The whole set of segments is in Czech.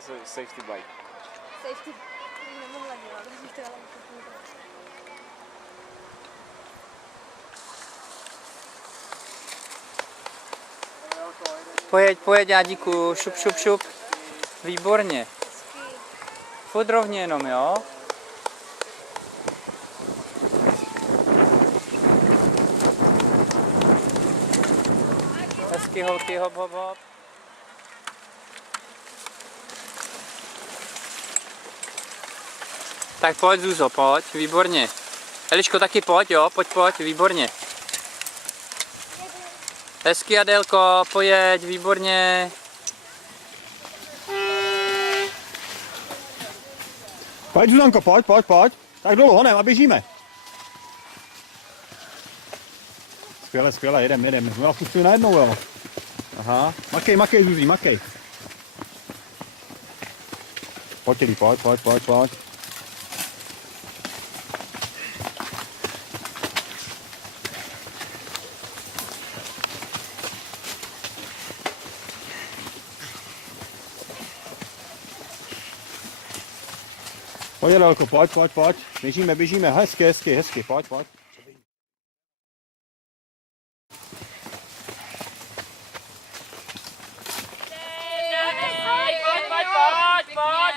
safety bike. Safety nemohla dělat, bych to ale Pojeď, pojeď, Jádíku, šup, šup, šup. Výborně. Furt rovně jenom, jo? Hezky, holky, hop, hop, hop. Tak pojď, Zuzo, pojď, výborně. Eliško, taky pojď, jo, pojď, pojď, výborně. Hezky, Adélko, pojeď, výborně. Pojď, Zuzanko, pojď, pojď, pojď. Tak dolů, honem a běžíme. Skvěle, skvěle, jedem. My vás pustili najednou, jo. Aha, makej, Zuzí, makej. Pojď, Eli, pojď. Pojď, Adelko, pojď. Běžíme, hezky, pojď. Pojď,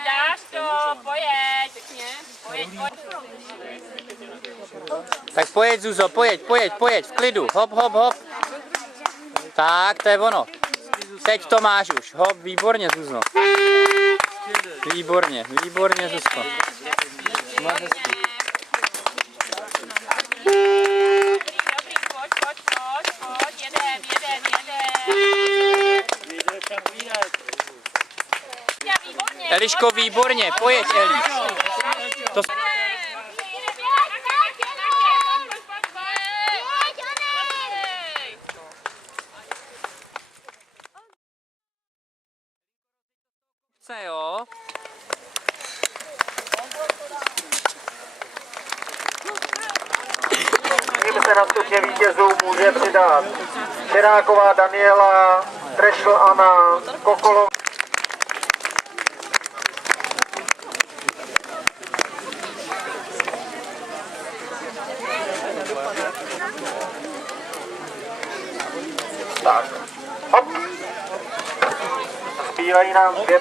dáš to, pojeď. Tak pojeď, Zuzo, pojeď, v klidu, hop, hop, hop. Tak, to je ono. Teď to máš už, hop, výborně, Zuzo. Výborně, Zuzko. Máš hezky. Dobrý, pojď, jedem. Eliško, výborně, pojeď, Eli. To... Jo. Tím se na stupně vítězů může přidat Širáková Daniela, Trešl Anna, Kokolová. Tak, hop. Zbývají nám 2